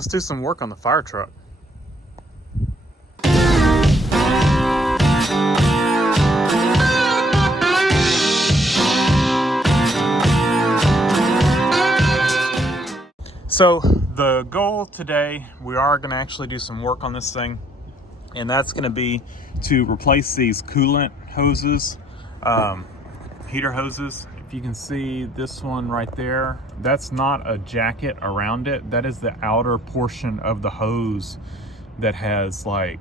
let's do some work on the fire truck. So the goal today, we are going to actually do some work on this thing, and that's going to be to replace these coolant hoses, heater hoses. If you can see this one right there, that's not a jacket around it. That is the outer portion of the hose that has, like,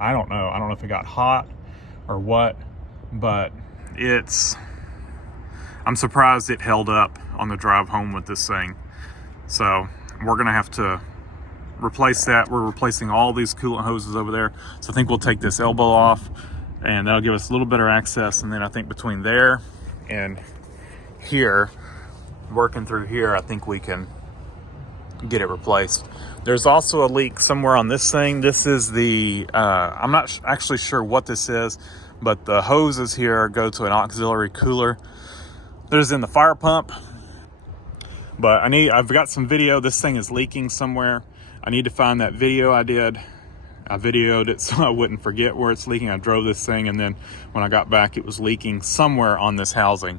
I don't know if it got hot or what, but I'm surprised it held up on the drive home with this thing. So we're gonna have to replace that. We're replacing all these coolant hoses over there. So I think we'll take this elbow off, and that'll give us a little better access. And then I think between there and here, working through here, I think we can get it replaced. There's also a leak somewhere on this thing. This is the, I'm not actually sure what this is, but the hoses here go to an auxiliary cooler that is in the fire pump. But I've got some video. This thing is leaking somewhere. I need to find that video I did. I videoed it so I wouldn't forget where it's leaking. I drove this thing, and then when I got back, it was leaking somewhere on this housing.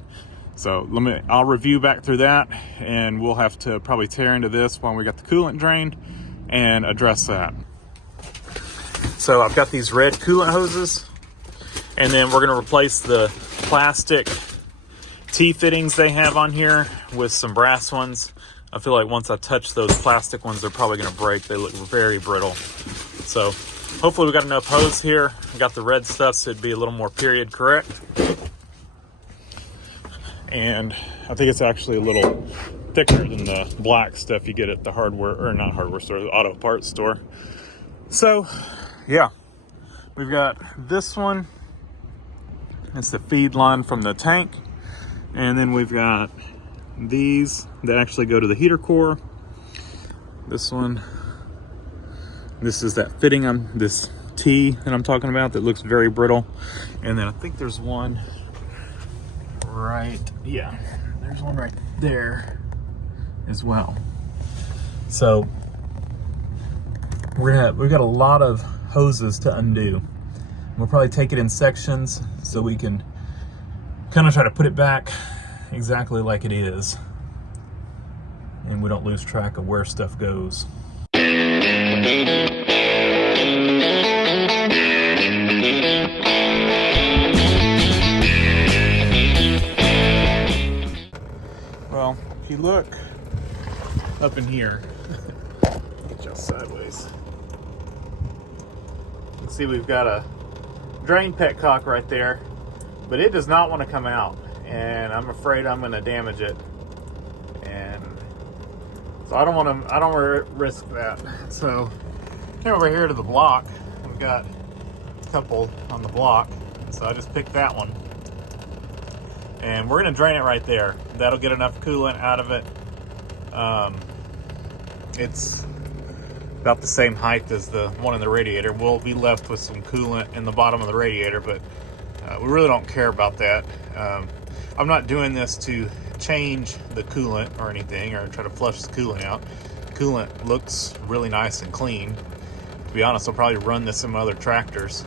So I'll review back through that, and we'll have to probably tear into this when we got the coolant drained and address that. So I've got these red coolant hoses, and then we're gonna replace the plastic T-fittings they have on here with some brass ones. I feel like once I touch those plastic ones, they're probably gonna break. They look very brittle. So hopefully we got enough hose here. I got the red stuff, so it'd be a little more period correct. And I think it's actually a little thicker than the black stuff you get at the hardware, or not hardware store, the auto parts store. So yeah, we've got this one. It's the feed line from the tank. And then we've got these that actually go to the heater core. This one, this is that fitting on this T that I'm talking about that looks very brittle. And then I think there's one there's one right there as well. So we've got a lot of hoses to undo. We'll probably take it in sections so we can kind of try to put it back exactly like it is, and we don't lose track of where stuff goes. Well, if you look up in here, get y'all sideways, you can see we've got a drain petcock right there, but it does not want to come out, and I'm afraid I'm going to damage it, and so I don't want to risk that. So came over here to the block. We've got a couple on the block, so I just picked that one, and we're going to drain it right there. That'll get enough coolant out of it. It's about the same height as the one in the radiator. We'll be left with some coolant in the bottom of the radiator, but we really don't care about that. I'm not doing this to change the coolant or anything, or try to flush the coolant out. Coolant looks really nice and clean. To be honest, I'll probably run this in my other tractors,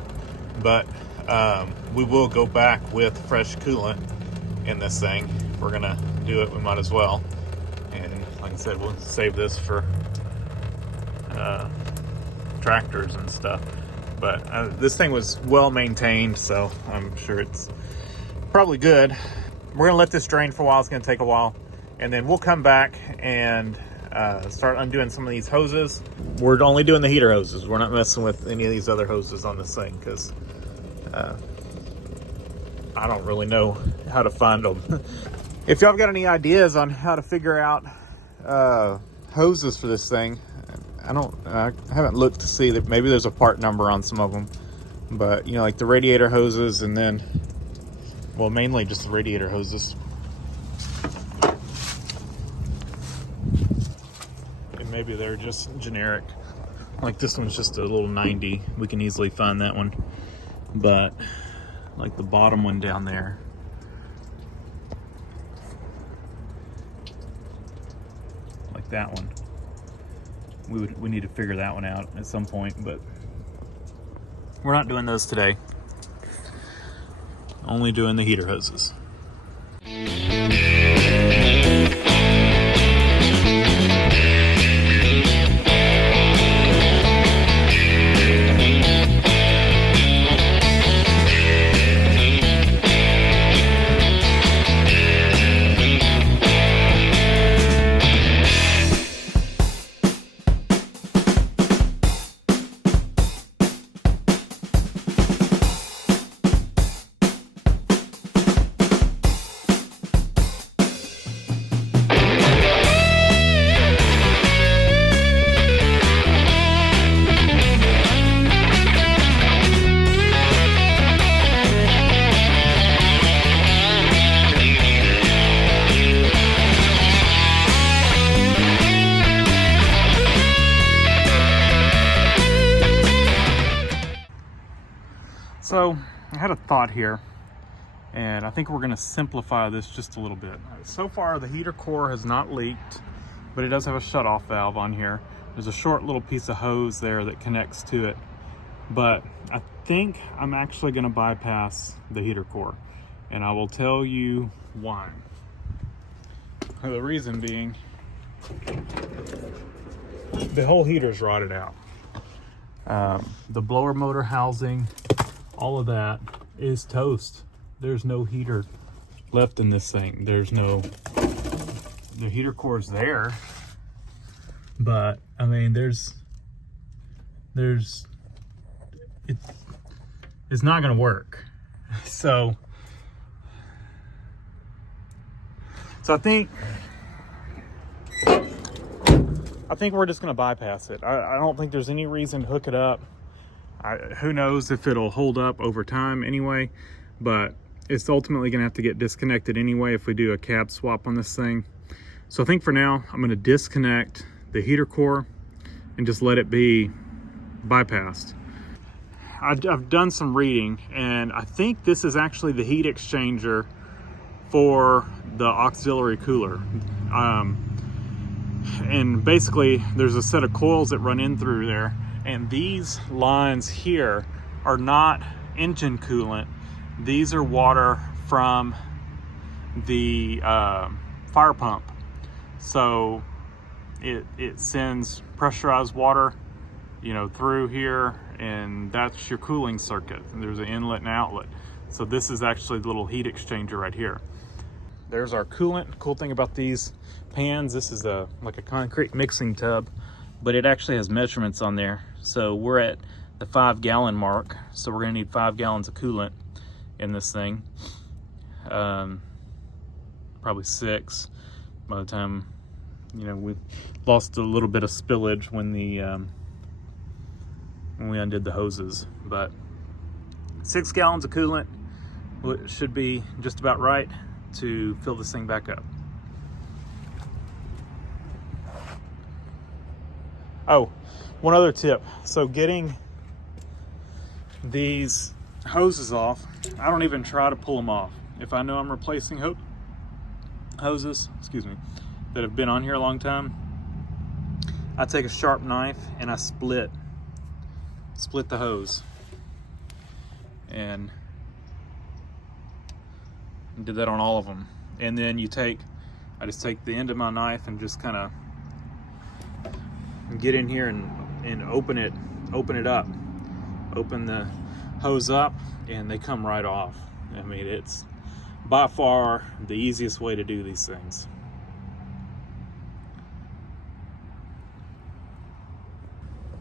but we will go back with fresh coolant in this thing. If we're gonna do it, we might as well. And like I said, we'll save this for tractors and stuff. But this thing was well maintained, so I'm sure it's probably good. We're gonna let this drain for a while. It's gonna take a while, and then we'll come back and start undoing some of these hoses. We're only doing the heater hoses. We're not messing with any of these other hoses on this thing, because I don't really know how to find them. If y'all got any ideas on how to figure out hoses for this thing, I haven't looked to see that maybe there's a part number on some of them, but you know, like the radiator hoses, and then, well, mainly just the radiator hoses. And maybe they're just generic. Like this one's just a little 90. We can easily find that one. But like the bottom one down there, like that one, we need to figure that one out at some point, but we're not doing those today. Only doing the heater hoses. So I had a thought here, and I think we're going to simplify this just a little bit. So far the heater core has not leaked, but it does have a shutoff valve on here. There's a short little piece of hose there that connects to it, but I think I'm actually going to bypass the heater core, and I will tell you why. The reason being, the whole heater's rotted out. The blower motor housing, all of that is toast. There's no heater left in this thing. The heater core's there, but I mean, it's not gonna work. So I think we're just gonna bypass it. I don't think there's any reason to hook it up. Who knows if it'll hold up over time anyway, but it's ultimately gonna have to get disconnected anyway if we do a cab swap on this thing. So I think for now, I'm gonna disconnect the heater core and just let it be bypassed. I've done some reading, and I think this is actually the heat exchanger for the auxiliary cooler. And basically there's a set of coils that run in through there, and these lines here are not engine coolant. These are water from the fire pump. So it sends pressurized water, you know, through here, and that's your cooling circuit. And there's an inlet and outlet. So this is actually the little heat exchanger right here. There's our coolant. Cool thing about these pans, this is like a concrete mixing tub, but it actually has measurements on there. So we're at the 5 gallon mark. So we're gonna need 5 gallons of coolant in this thing. Probably 6 by the time, you know, we lost a little bit of spillage when we undid the hoses, but 6 gallons of coolant should be just about right to fill this thing back up. Oh, one other tip. So getting these hoses off, I don't even try to pull them off. If I know I'm replacing hoses, that have been on here a long time, I take a sharp knife and I split the hose, and did that on all of them. And then I just take the end of my knife and just kind of get in here and open it up, open the hose up, and they come right off. I mean, it's by far the easiest way to do these things.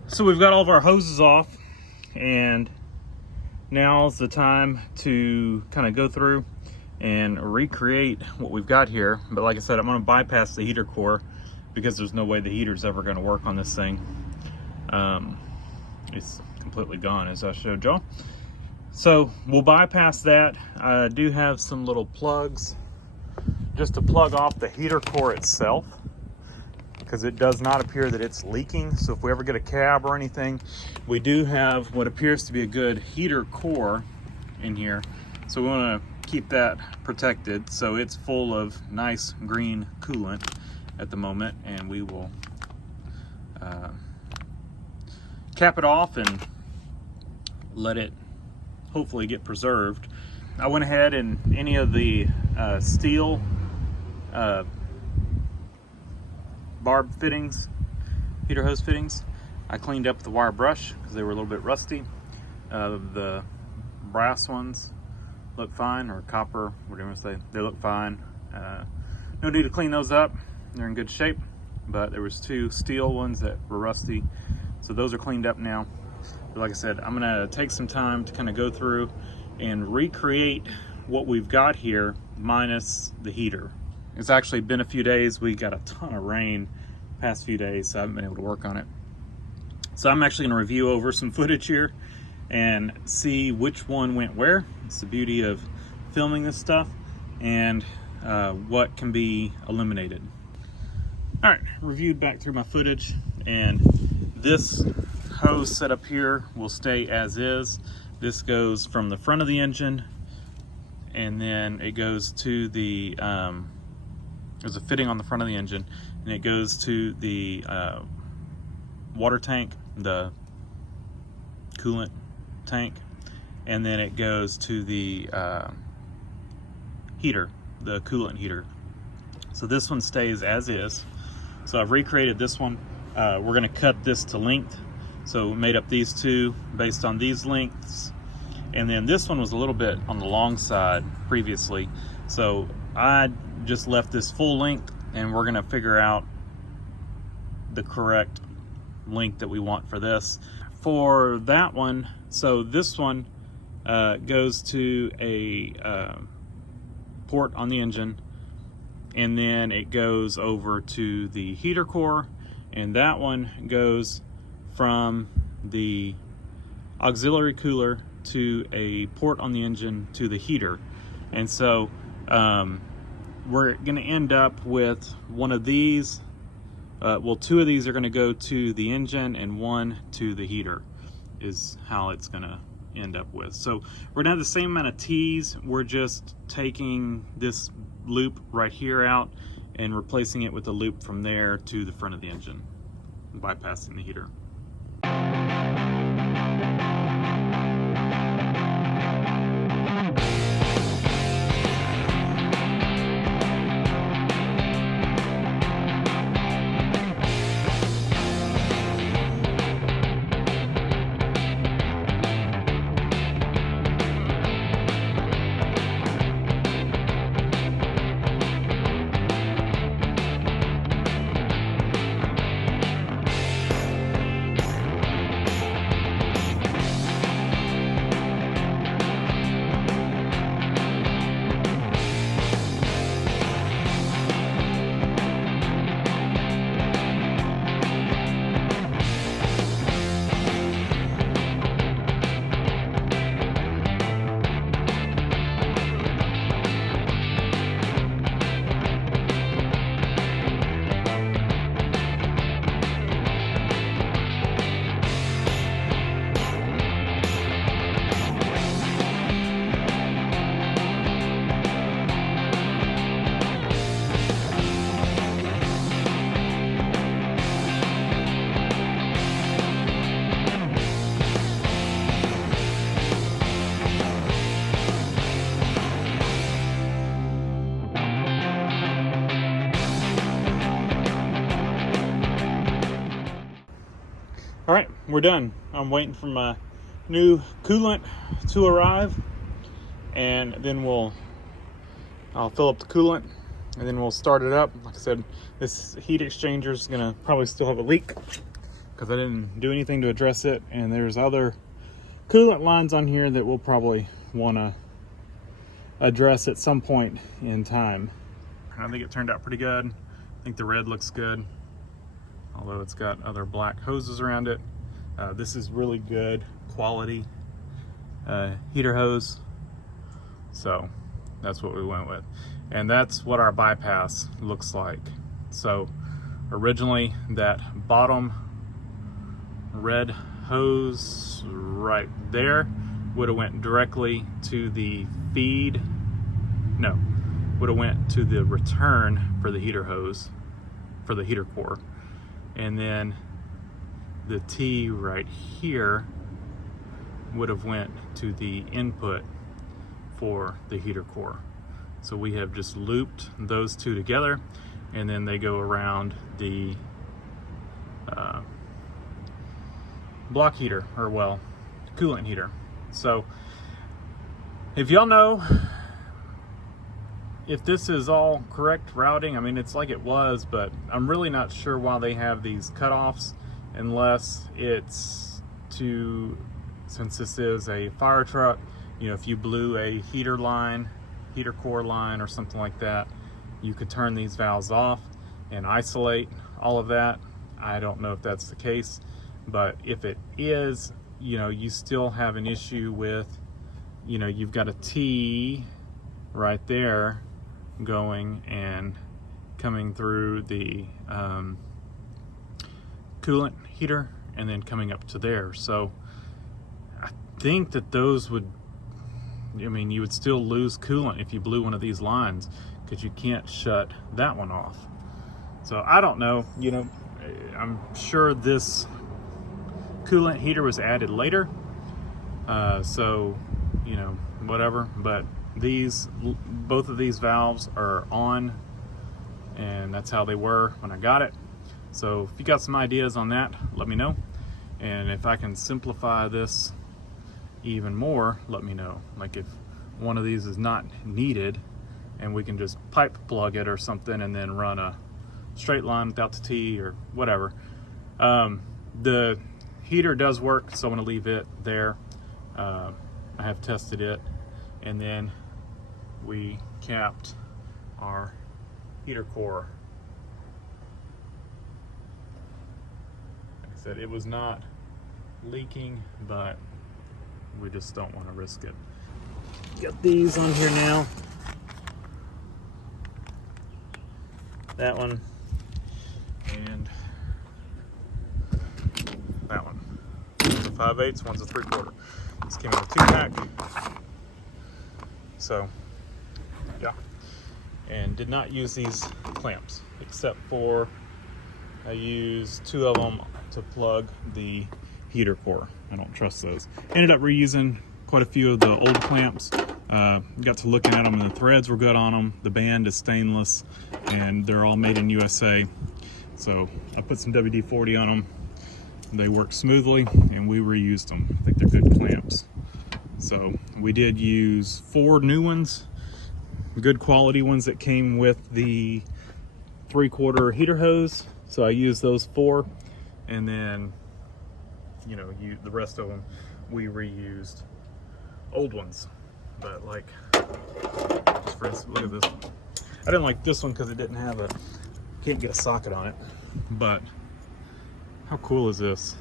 So we've got all of our hoses off, and now's the time to kind of go through and recreate what we've got here. But like I said, I'm going to bypass the heater core because there's no way the heater's ever going to work on this thing. It's completely gone, as I showed y'all. So we'll bypass that. I do have some little plugs just to plug off the heater core itself, because it does not appear that it's leaking. So if we ever get a cab or anything, we do have what appears to be a good heater core in here. So we want to keep that protected. So it's full of nice green coolant at the moment, and we will cap it off and let it hopefully get preserved. I went ahead and any of the steel barb fittings, heater hose fittings, I cleaned up with the wire brush because they were a little bit rusty. The brass ones look fine, or copper, whatever you want to say, they look fine. No need to clean those up, they're in good shape, but there was 2 steel ones that were rusty, so those are cleaned up now. But like I said, I'm gonna take some time to kind of go through and recreate what we've got here minus the heater. It's actually been a few days. We got a ton of rain the past few days, so I haven't been able to work on it. So I'm actually gonna review over some footage here and see which one went where. It's the beauty of filming this stuff, and what can be eliminated. All right, reviewed back through my footage, and this hose setup here will stay as is. This goes from the front of the engine, and then it goes to the, there's a fitting on the front of the engine, and it goes to the water tank, the coolant tank, and then it goes to the heater, the coolant heater. So this one stays as is. So I've recreated this one. We're gonna cut this to length. So we made up these 2 based on these lengths. And then this one was a little bit on the long side previously. So I just left this full length, and we're gonna figure out the correct length that we want for this. For that one, so this one goes to a port on the engine, and then it goes over to the heater core, and that one goes from the auxiliary cooler to a port on the engine to the heater. And so we're gonna end up with one of these, well, 2 of these are gonna go to the engine and 1 to the heater is how it's gonna end up with. So we're gonna have the same amount of T's, we're just taking this loop right here out and replacing it with a loop from there to the front of the engine, bypassing the heater. All right, we're done. I'm waiting for my new coolant to arrive, and then I'll fill up the coolant, and then we'll start it up. Like I said, this heat exchanger is gonna probably still have a leak because I didn't do anything to address it, and there's other coolant lines on here that we'll probably wanna address at some point in time. I think it turned out pretty good. I think the red looks good, although it's got other black hoses around it. This is really good quality heater hose, so that's what we went with. And that's what our bypass looks like. So originally that bottom red hose right there would have went directly to the feed, no, would have went to the return for the heater hose, for the heater core. And then the T right here would have went to the input for the heater core. So we have just looped those two together, and then they go around the block heater, or well, coolant heater. So if y'all know if this is all correct routing, I mean, it's like it was, but I'm really not sure why they have these cutoffs, unless it's to, since this is a fire truck, you know, if you blew a heater core line or something like that, you could turn these valves off and isolate all of that. I don't know if that's the case, but if it is, you know, you still have an issue with, you know, you've got a T right there going and coming through the coolant heater and then coming up to there. So I think that those would, I mean, you would still lose coolant if you blew one of these lines, because you can't shut that one off. So I don't know, you know, I'm sure this coolant heater was added later, so, you know, whatever, but both of these valves are on, and that's how they were when I got it. So if you got some ideas on that, let me know, and if I can simplify this even more, let me know. Like if one of these is not needed and we can just pipe plug it or something and then run a straight line without the T or whatever. The heater does work, so I'm going to leave it there. I have tested it, and then we capped our heater core. Like I said, it was not leaking, but we just don't want to risk it. Got these on here now. That one and that one. One's a 5/8, one's a 3/4. This came in a 2-pack. So, yeah. And did not use these clamps, except for I used 2 of them to plug the heater core. I don't trust those. Ended up reusing quite a few of the old clamps. Got to looking at them, and the threads were good on them. The band is stainless, and they're all made in USA. So I put some WD-40 on them. They work smoothly, and we reused them. I think they're good clamps. So we did use 4 new ones, good quality ones that came with the 3/4 heater hose. So I used those 4, and then, you know, the rest of them we reused old ones. But like, just for instance, look at this one. I didn't like this one because it didn't have can't get a socket on it. But how cool is this?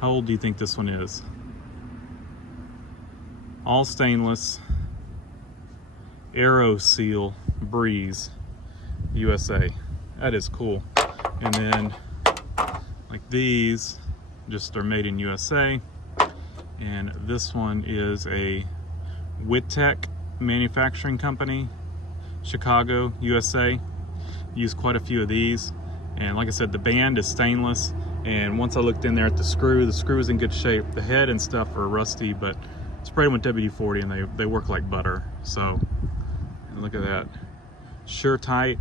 How old do you think this one is? All stainless, Aero Seal Breeze USA. That is cool. And then like these just are made in USA. And this one is a Wittech manufacturing company, Chicago, USA. Used quite a few of these. And like I said, the band is stainless. And once I looked in there at the screw is in good shape. The head and stuff are rusty, but sprayed them with WD-40 and they work like butter. So, and look at that. Sure tight.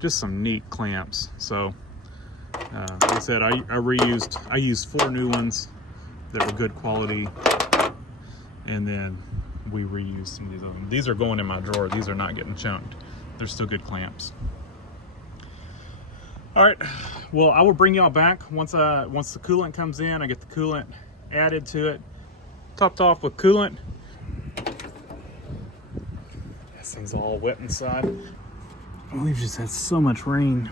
Just some neat clamps. So, like I said, I used 4 new ones that were good quality, and then we reused some of these other ones. These are going in my drawer. These are not getting chunked. They're still good clamps. All right, well, I will bring y'all back once the coolant comes in. I get the coolant added to it, topped off with coolant. This thing's all wet inside. We've just had so much rain.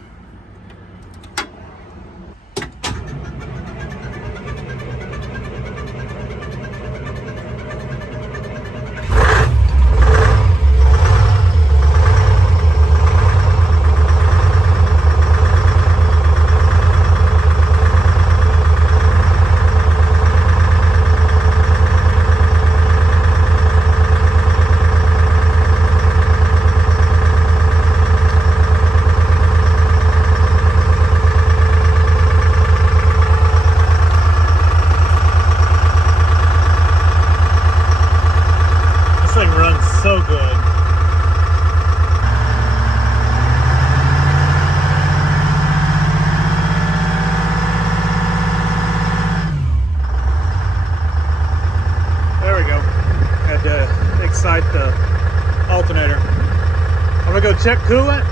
inside the alternator. I'm gonna go check coolant,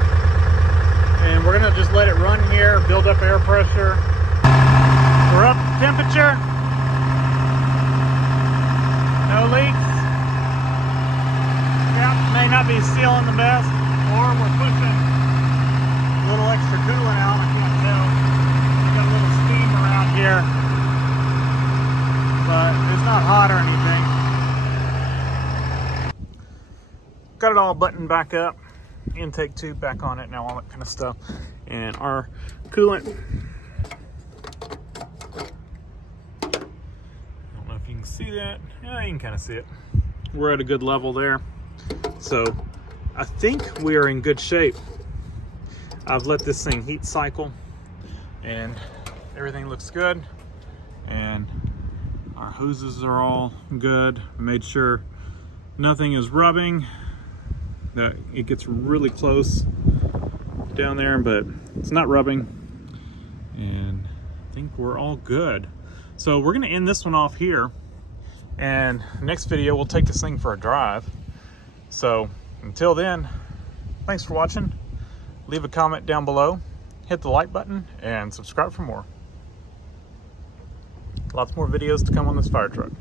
and we're gonna just let it run here, build up air pressure. We're up temperature. No leaks. Yeah, may not be sealing the best, or we're pushing a little extra coolant out. I can't tell. Got a little steam around here, but it's not hot or anything. Got it all buttoned back up. Intake tube back on it now, all that kind of stuff. And our coolant, I don't know if you can see that. Yeah, you can kind of see it. We're at a good level there. So I think we are in good shape. I've let this thing heat cycle and everything looks good. And our hoses are all good. I made sure nothing is rubbing. That it gets really close down there, but it's not rubbing, and I think we're all good. So we're gonna end this one off here, and next video we'll take this thing for a drive. So until then, thanks for watching. Leave a comment down below, hit the like button, and subscribe for more. Lots more videos to come on this fire truck.